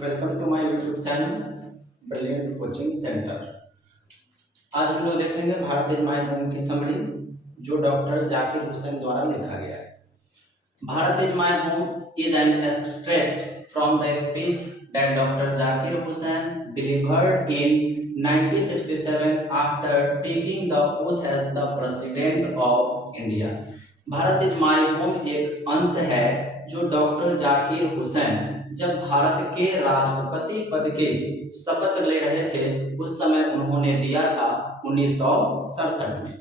Welcome to my YouTube channel brilliant coaching centre. आज हम लोग देखेंगे भारत इज माय होम की समरी जो डॉक्टर जाकिर हुसैन द्वारा लिखा गया है। Bharat is my home is an extract from the speech that doctor Zakir Hussain delivered in 1967 after taking the oath as the president of India. Bharat is my home एक अंश है जो डॉक्टर जाकिर हुसैन जब भारत के राष्ट्रपति पद के शपथ ले रहे थे उस समय उन्होंने दिया था 1967 में।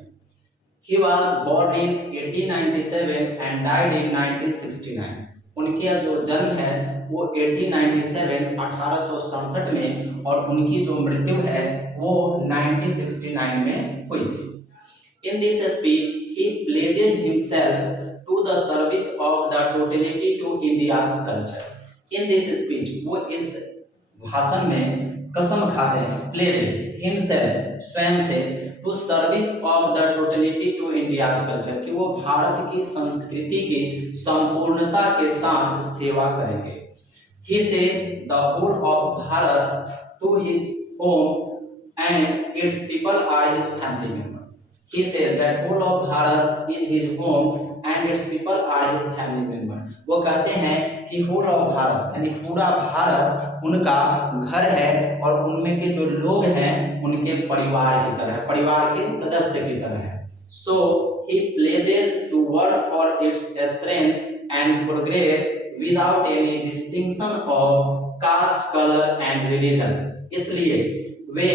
He was born in 1897 and died in 1969. उनका जो जन्म है वो 1897 1867 में और उनकी जो मृत्यु है वो 1969 में हुई थी। In this speech, he pledges himself to the service of the totality to India's culture. In this speech, वो इस भाषण में कसम खाते हैं pledges himself स्वयं से to service of the totality to India's culture कि वो भारत की संस्कृति की संपूर्णता के साथ सेवा करेंगे। He says the whole of Bharat to his home and its people are his family members. He says that whole of Bharat is his home and its people are his family member. वो कहते हैं कि whole of Bharat यानी पूरा भारत उनका घर है और उनमें के जो लोग हैं उनके परिवार की तरह, परिवार के सदस्य की तरह है। So he pledges to work for its strength and progress without any distinction of caste, color and religion. इसलिए वे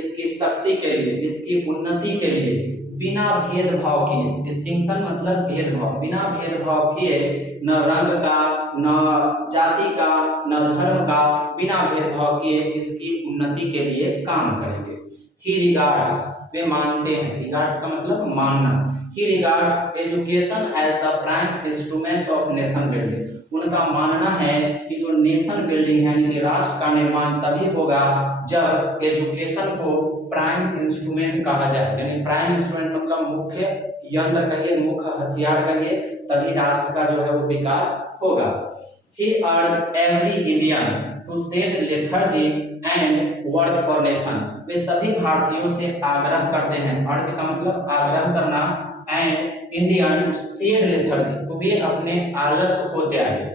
इसकी शक्ति के लिए, इसकी उन्नति के लिए बिना भेदभाव किए, डिस्टिंक्शन मतलब भेदभाव, बिना भेदभाव किए न रंग का, न जाति का, न धर्म का, बिना भेदभाव किए इसकी उन्नति के लिए काम करेंगे। ही रिगार्ड्स वे मानते हैं, रिगार्ड्स का मतलब मानना। He regards education as the prime instruments of nation building. उनका मानना है कि जो नेशन बिल्डिंग है यानी राष्ट्र का निर्माण तभी होगा जब एजुकेशन को प्राइम इंस्ट्रूमेंट कहा जाए, यानी प्राइम इंस्ट्रूमेंट मतलब मुख्य यंत्र कहिए, मुख्य हथियार कहिए, तभी राष्ट्र का जो है वो विकास होगा। He urged every Indian to set lethargy and work for nation. वे सभी भारतीयों से आग्रह करते हैं, अर्ज का मतलब आग्रह करना, एंड इंडियन सेड लेथर्जी को भी अपने आलस को त्यागे।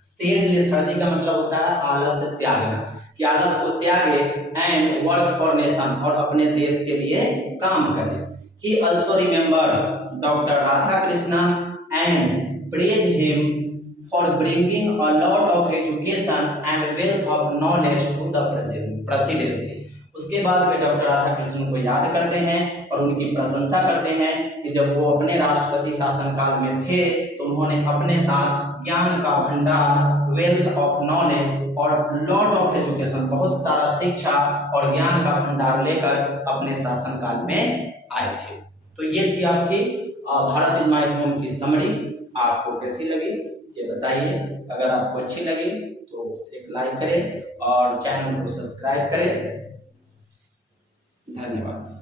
सेड लेथर्जी का मतलब होता है आलस त्यागना, कि आलस को त्यागे एंड वर्क फॉर नेशन और अपने देश के लिए काम करे। He also remembers Dr. Radha Krishna and praise him for bringing a lot of education and wealth of knowledge to the presidency. उसके बाद वे डॉक्टर राधा कृष्ण को याद करते हैं और उनकी प्रशंसा करते हैं कि जब वो अपने राष्ट्रपति शासनकाल में थे तो उन्होंने अपने साथ ज्ञान का भंडार, वेल्थ ऑफ नॉलेज और लॉट ऑफ एजुकेशन, बहुत सारा शिक्षा और ज्ञान का भंडार लेकर अपने शासनकाल में आए थे। तो ये थी आपकी भारत इज माय होम की समरी। आपको कैसी लगी ये बताइए। अगर आपको अच्छी लगी तो एक लाइक करें और चैनल को सब्सक्राइब करें। धन्यवाद।